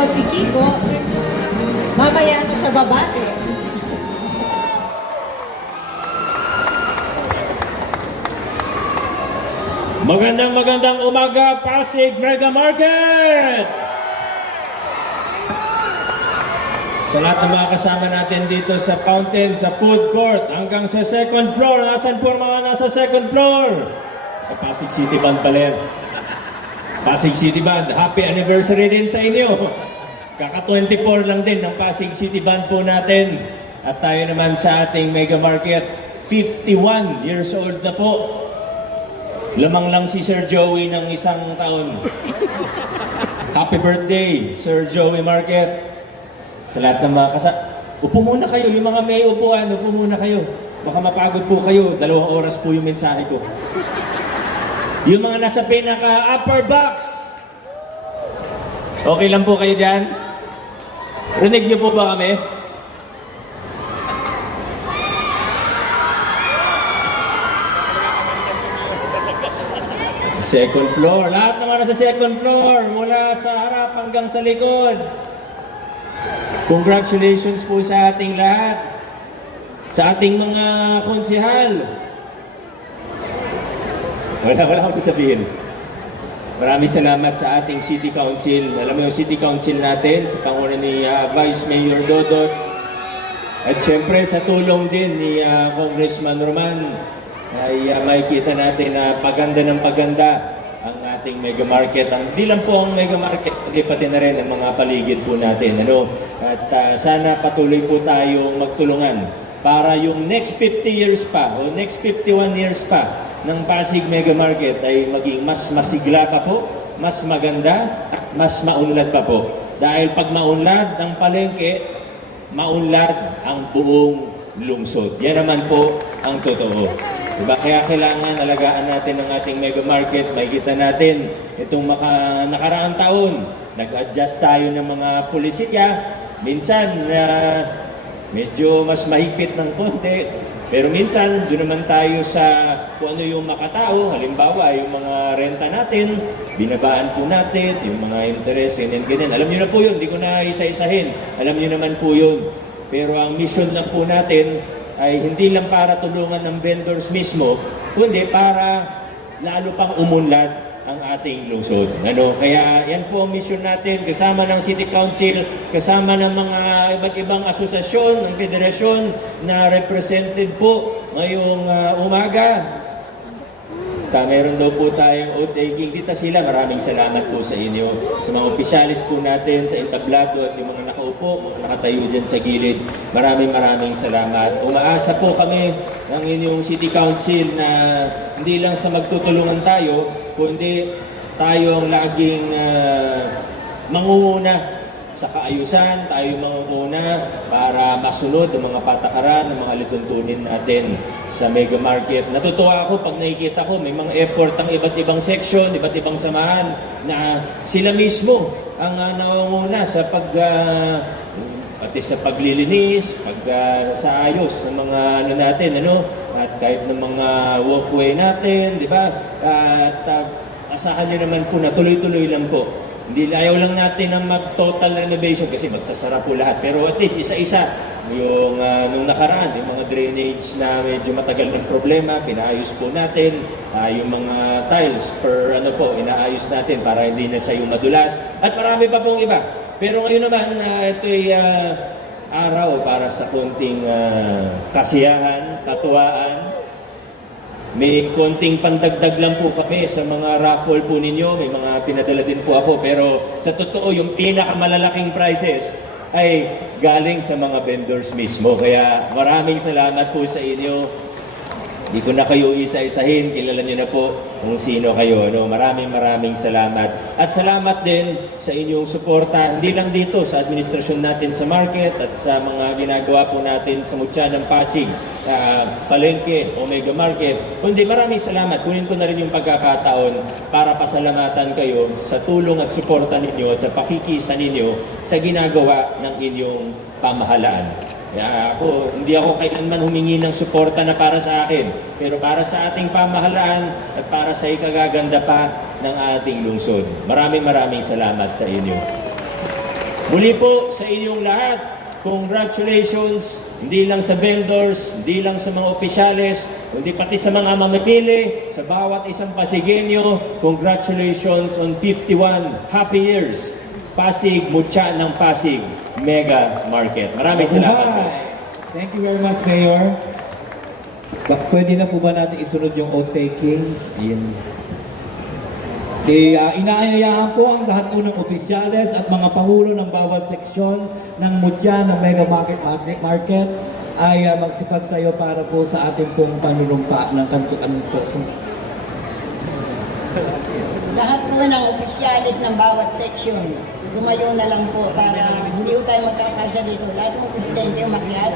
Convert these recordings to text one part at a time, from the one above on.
nanonood si Kiko, mamaya na siya babate. Magandang umaga, Pasig Mega Market! Sa lahat ng mga kasama natin dito sa fountain, sa food court, hanggang sa second floor. Nasaan po mga nasa second floor? Pasig City Band pala yan. Pasig City Band, happy anniversary din sa inyo. Kaka-24 lang din ng Pasig City Band po natin. At tayo naman sa ating Mega Market, 51 years old na po. Lamang lang si Sir Joey ng isang taon. Happy birthday, Sir Joey Market. Sa lahat ng mga upo muna kayo, yung mga may upuan, upo muna kayo. Baka mapagod po kayo, 2 oras po yung mensahe ko. Yung mga nasa pinaka-upper box. Okay lang po kayo dyan? Rinig niyo po ba kami? Second floor. Lahat naman nasa second floor. Mula sa harap hanggang sa likod. Congratulations po sa ating lahat. Sa ating mga konsehal. Wala akong sasabihin. Maraming salamat sa ating City Council. Alam mo yung City Council natin, sa panguna ni Vice Mayor Dodot. At syempre sa tulong din ni Congressman Roman, ay makikita natin na paganda ng paganda ang ating Mega Market. Hindi lang po ang Mega Market, kundi pati na rin ang mga paligid po natin. At sana patuloy po tayong magtulungan para yung next 50 years pa o next 51 years pa ng Pasig Mega Market ay maging mas masigla pa po, mas maganda at mas maunlad pa po. Dahil pag maunlad ng palengke, maunlad ang buong lungsod. Yan naman po ang totoo. Diba? Kaya kailangan alagaan natin ang ating Mega Market. Makikita natin itong nakaraang taon, nag-adjust tayo ng mga pulisya. Minsan, medyo mas mahigpit ng konti. Pero minsan, doon naman tayo sa kung ano yung makatao. Halimbawa, yung mga renta natin, binabaan po natin, yung mga interest, ganyan. Alam nyo na po yun, hindi ko na isa-isahin. Alam nyo naman po yun. Pero ang mission lang po natin ay hindi lang para tulungan ng vendors mismo, kundi para lalo pang umunlad ang ating lungsod. Kaya yan po ang mission natin, kasama ng City Council, kasama ng mga iba't ibang asosasyon, ng federasyon na represented po ngayong umaga. Meron daw po tayong oath taking. Dito sila, maraming salamat po sa inyo. Sa mga opisyalis po natin, sa entablado at yung mga nakaupo, mga nakatayo dyan sa gilid. Maraming salamat. Umaasa po kami ng inyong City Council na hindi lang sa magtutulungan tayo, kundi tayo ang laging mangunguna sa kaayusan, tayo mangunguna para masunod ang mga patakaran, ang mga lituntunin natin sa Mega Market. Natutuwa ako pag nakikita ko may mga effort ang iba't ibang section, iba't ibang samahan na sila mismo ang nangunguna sa pati sa paglilinis, sa ayos ng mga natin, at kahit ng mga walkway natin, di ba? At asahan nyo naman po na tuloy-tuloy lang po. Hindi, ayaw lang natin ng mag-total renovation kasi magsasara po lahat. Pero at least isa-isa, yung nung nakaraan, yung mga drainage na medyo matagal ng problema, pinaayos po natin. Yung mga tiles inaayos natin para hindi na siya yung madulas. At marami pa pong iba. Pero ngayon naman, ito'y araw para sa konting kasiyahan, katuwaan. May konting pandagdag lang po kami sa mga raffle po ninyo. May mga pinadala din po ako. Pero sa totoo, yung pinakamalalaking prizes ay galing sa mga vendors mismo. Kaya maraming salamat po sa inyo. Hindi ko na kayo isa-isahin. Kilala nyo na po kung sino kayo. Maraming salamat. At salamat din sa inyong suporta. Hindi lang dito sa administrasyon natin sa market at sa mga ginagawa po natin sa Mutya ng Pasig, Palengke, Omega Market. Kundi maraming salamat. Kunin ko na rin yung pagkakataon para pasalamatan kayo sa tulong at suporta ninyo at sa pakikisa ninyo sa ginagawa ng inyong pamahalaan. Hindi ako kailanman humingi ng suporta na para sa akin, pero para sa ating pamahalaan at para sa ikagaganda pa ng ating lungsod. Maraming salamat sa inyo. Muli po sa inyong lahat, congratulations, hindi lang sa vendors, hindi lang sa mga opisyales, kundi pati sa mga mamimili, sa bawat isang Pasigenyo, congratulations on 51 happy years. Pasig, Mutya ng Pasig, Mega Market. Maraming salamat po. Thank you very much, Mayor. Pwede na po ba natin isunod yung oath-taking? Ayan. Kaya inaanyayahan po ang lahat po ng opisyales at mga pangulo ng bawat seksyon ng Mutya ng Mega Market ay magsipagtayo para po sa ating pong panunumpa ng kantukan. Lahat po ng opisyalis ng bawat section, lumayo na lang po para hindi po tayo magkakasya dito. Lahat ng presidente umakyat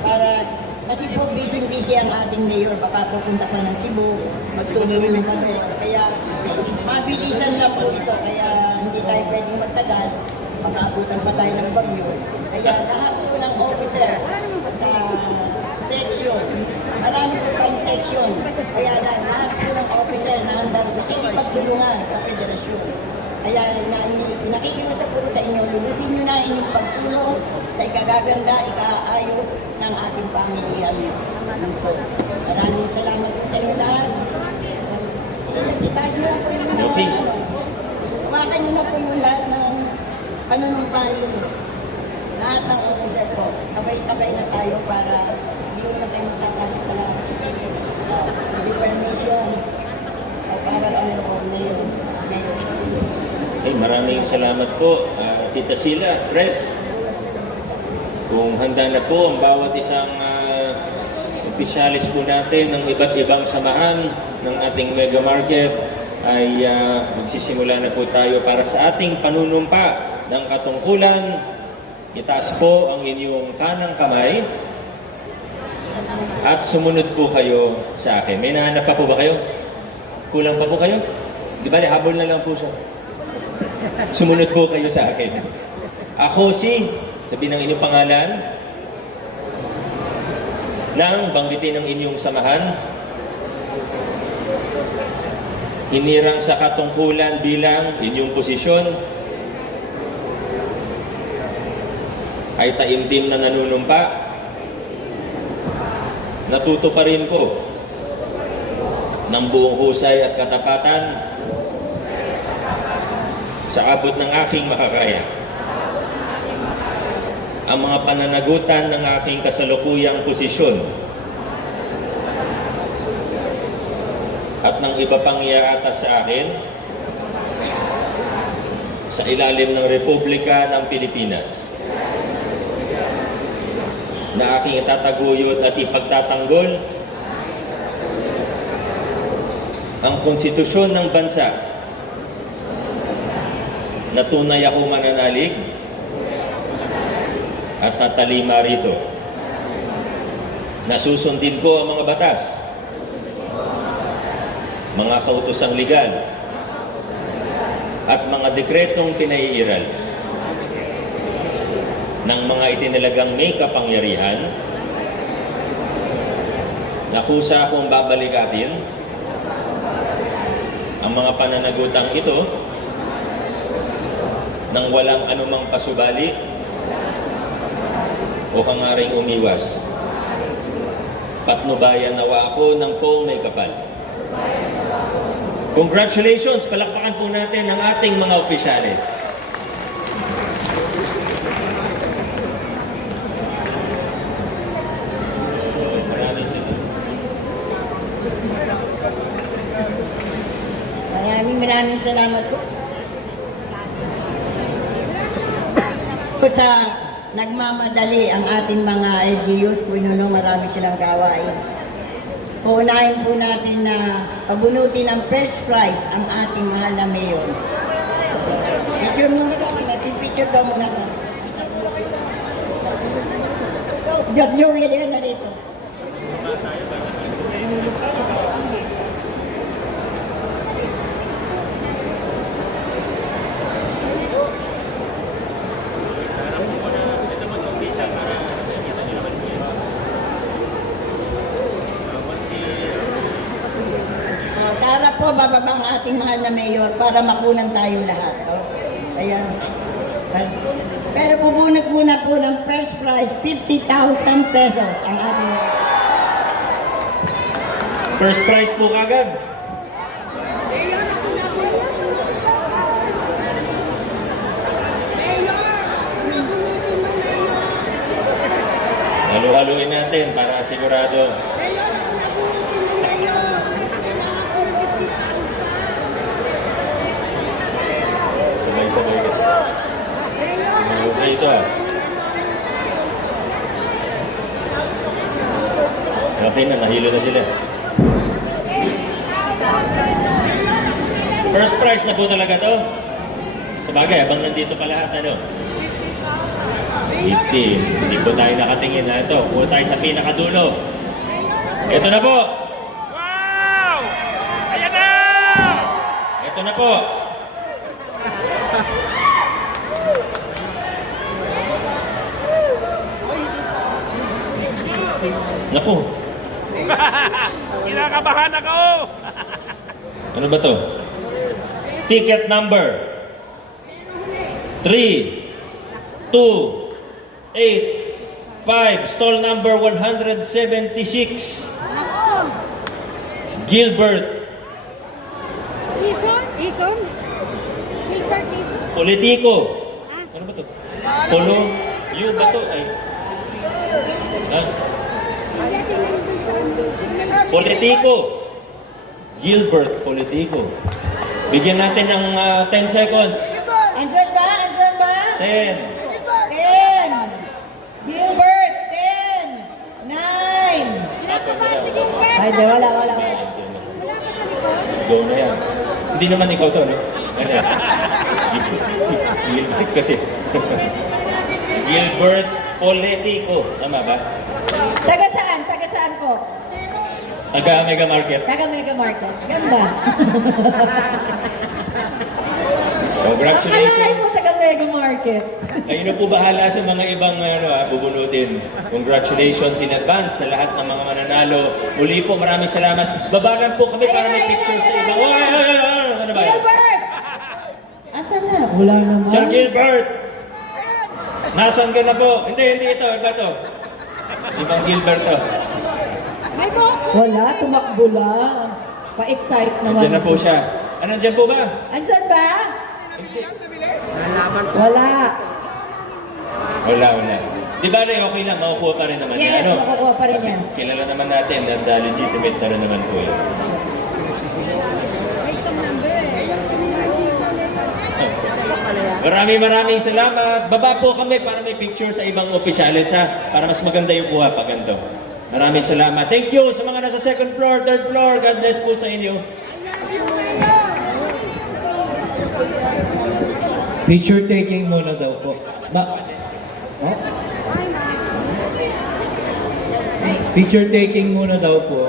para kasi po busy-busy ang ating mayor. Baka pupunta pa ng Cebu, magtuloy ng Bacoor. Kaya mabilisan lang po ito. Kaya hindi tayo pwedeng magtagal. Makaabutan pa tayo ng bagyo. Kaya lahat po ng officer sa section, marami po tayong section. Kaya lahat po ng officer na handang nakikipagtulungan sa federasyon. Kaya nakikiusap po sa inyo, lubusin nyo na inyong pagtulong sa ikagaganda, ikaayos ng ating pamilya lungsod. Maraming salamat po sa inyo lahat. So, nagtitaas nyo na po yung mga, Okay. umakan nyo na po yung lahat ng panunumpanin. Lahat ng officer po, sabay-sabay na tayo para hindi mo na tayo magkakasa sa information o para ano po, ngayon. Okay, maraming salamat po, Tita Sila, Press. Kung handa na po ang bawat isang opisyalis po natin ng iba't ibang samahan ng ating Mega Market, ay magsisimula na po tayo para sa ating panunumpa ng katungkulan. Itaas po ang inyong kanang kamay at sumunod po kayo sa akin. May nahanap pa po ba kayo? Kulang pa po kayo? Di ba, habol na lang po siya. Sumunod po kayo sa akin. Ako si, sabi ng inyong pangalan, nang banggitin ng inyong samahan, hinirang sa katungkulan bilang inyong posisyon, ay taimtim na nanunumpa, natuto pa rin ko ng buong husay at katapatan sa abot ng aking makakaya. Ang mga pananagutan ng aking kasalukuyang posisyon at ng iba pang iaatas sa akin sa ilalim ng Republika ng Pilipinas na aking itataguyod at ipagtatanggol ang konstitusyon ng bansa na tunay ako mananalig at tatalima rito. Nasusundin ko ang mga batas, mga kautosang legal, at mga dekretong pinaiiral ng mga itinalagang may kapangyarihan na kusa akong babalikatin ang mga pananagutang ito nang walang anumang pasubali o hangaring umiwas. Patnubayan nawa ako ng poong may kapal. Congratulations! Palakpakan po natin ang ating mga opisyalis. Maraming salamat po. Sa nagmamadali ang ating mga LGUs, puno marami silang gawain. Uunahin po natin na pabunutin ang first prize ang ating mahal na mayor. Picture muna ka, picture ka muna ka. Just you will na dito. Bababa ang ating mahal na mayor para makunan tayong lahat. Ayan. Pero bubunot muna po ng first prize, 50,000 pesos ang ating. First prize po kagad. Halo-haloin natin para sigurado. Sabay-sabay ka. Okay ito ah. Okay na, nahilo na sila. First prize na po talaga to. Sabagay, habang nandito pa lahat, ano? 50. Hindi po tayo nakatingin na ito. Puho tayo sa pinakadulo. Ito na po. Wow! Ayan na! Ito na po. Naku, Kinakabahan ako! ano ba to? Ticket number 3, 2, 8, 5, stall number 176. Gilbert Ison? Ison? Gilbert Ison? Politico. Ano ba to? Polo? You ba to? Ay. Ha? Hindi tingnan dun sa signal. Politico. Gilbert Politico. Bigyan natin ng 10 seconds. Andyan ba? Andyan ba? 10. 10. Gilbert, 10. 9. Kinakabahan si Gilbert. Ay, di, wala. Wala ka sa likod? Go na yan. Hindi naman ikaw to, no? Ano yan? Gilbert kasi. Gilbert Politico. Tama ba? Taga saan? Taga saan po? Taga Mega Market. Taga Mega Market. Ganda. Akalain mo Congratulations. taga Mega Market. Kayo na po bahala sa mga ibang bubunutin. Congratulations in advance sa lahat ng mga mananalo. Muli po, maraming salamat. Babagan po kami para may picture sa ibang. Ano ba? yan? Gilbert! Asan na? Wala naman. Sir Gilbert! Nasaan ka na po? Hindi ito. Iba to. Ibang Gilbert to. May buhok ko. Wala, tumakbo lang. Pa-excite naman. Nandiyan na po siya. Nandiyan po ba? Andyan ba? Wala. Wala. Di ba rin okay lang? Makukuha pa rin naman niya. Yes, makukuha pa rin Kasi niya. kilala naman natin at legitimate na rin naman po yun. Maraming salamat. Baba po kami para may picture sa ibang opisyalis ha. Para mas maganda yung kuha pag ganito. Maraming salamat. Thank you sa mga nasa second floor, third floor. God bless po sa inyo. Picture taking muna daw po. Oh? Picture taking muna daw po.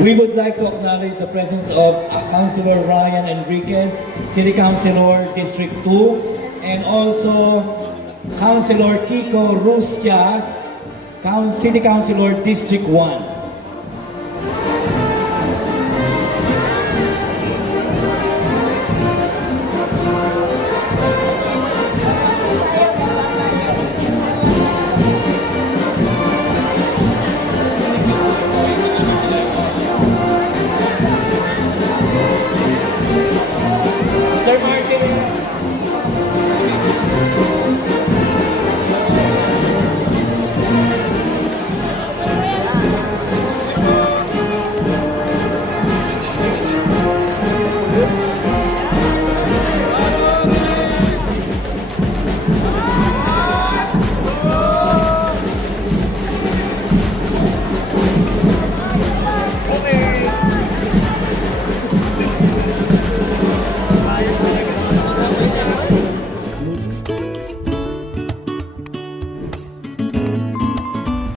We would like to acknowledge the presence of Councilor Ryan Enriquez, City Councilor District 2, and also Councilor Kiko Rustia, City Councilor District 1.